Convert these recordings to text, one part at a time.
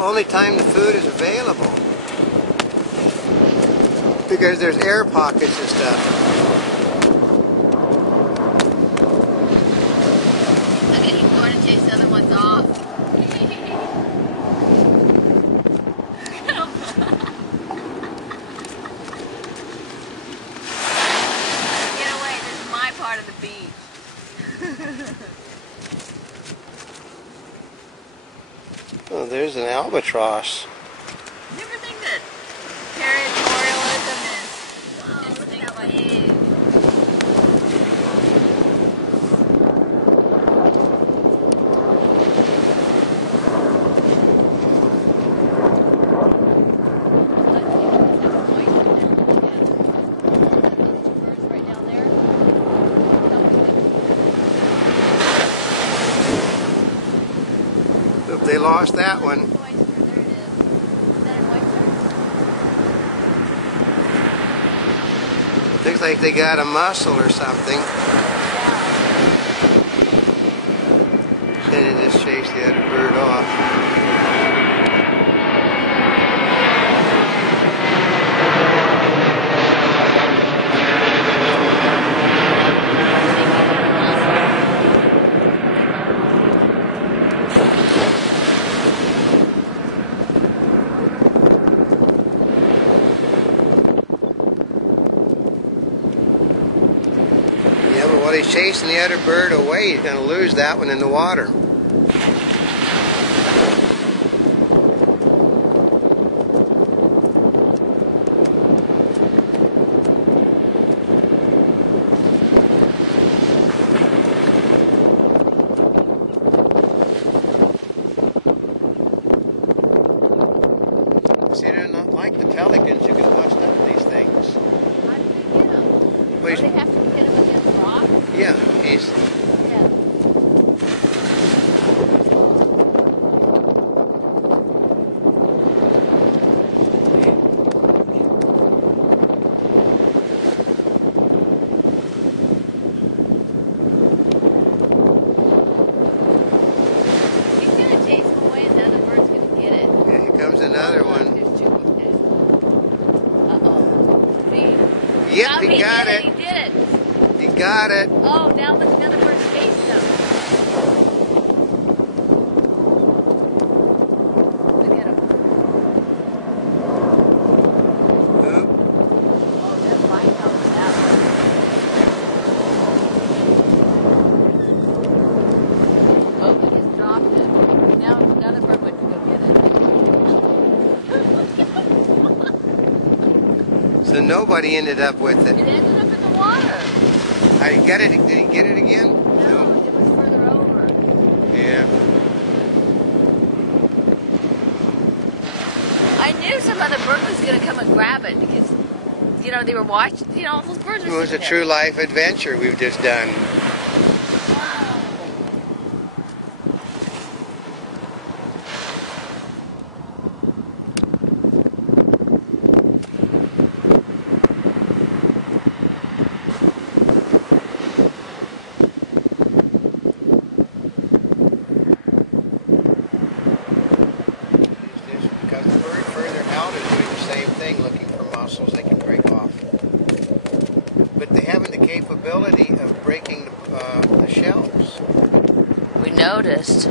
only time the food is available. Because there's air pockets and stuff. Look at you going to chase the other ones off. Get away, this is my part of the beach. Oh, there's an albatross. You ever think that territorialism is big? If they lost that one. Looks like they got a mussel or something. Then it just chased the other bird off. Yeah, but while he's chasing the other bird away, he's going to lose that one in the water. See, they're not like the pelicans. You can bust up these things. How did they get them? Well, Do they have to hit them against rocks? yeah, he's... Yeah. He's going to chase them away and the other bird's going to get it. Yeah, here comes another one. Uh-oh. See? Yep, he got He it. did it. He got it. Oh, now look, another bird's chasing him. Look at him. Oop. Oh, they're fighting over that one. Oh, he just dropped it. Now another bird went to go get it. So nobody ended up with It it. ended up in the water. I got it. Did he get it again? No, it was further over. Yeah. I knew some other bird was going to come and grab it because, you know, they were watching, you know, all those birds were It was a sitting true there. life adventure we've just done. Wow. Because the bird further out is doing the same thing, looking for mussels they can break off. But they haven't the capability of breaking the shells. We noticed.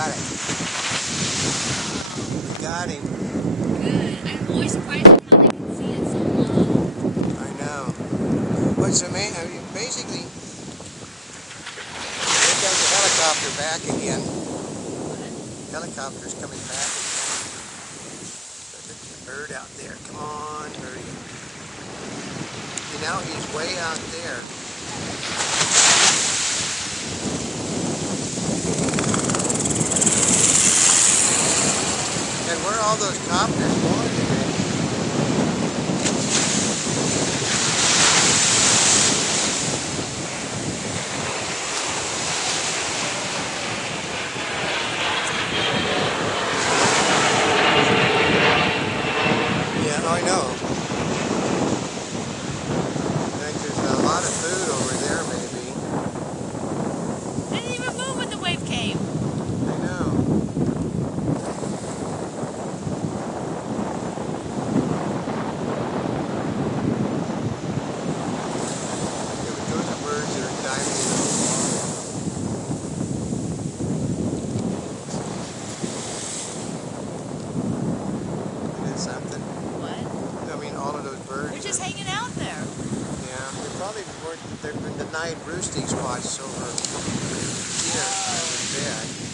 got it. We got him. Good. I'm always surprised at how they can see it so long. I know. What's amazing, I mean, basically, here comes the helicopter back again. Helicopter's coming back again. Look at the bird out there. Come on, birdie. You know, he's way out there. And where are all those copters going today? Yeah, I know. I think there's a lot of food over there, maybe. They didn't even move when the wave came. I know. Those are birds that are diving into the water. Isn't it something? What? I mean, all of those birds. They're just are, hanging out there. yeah, they probably weren't. They've been denied roosting spots over here. I would bet.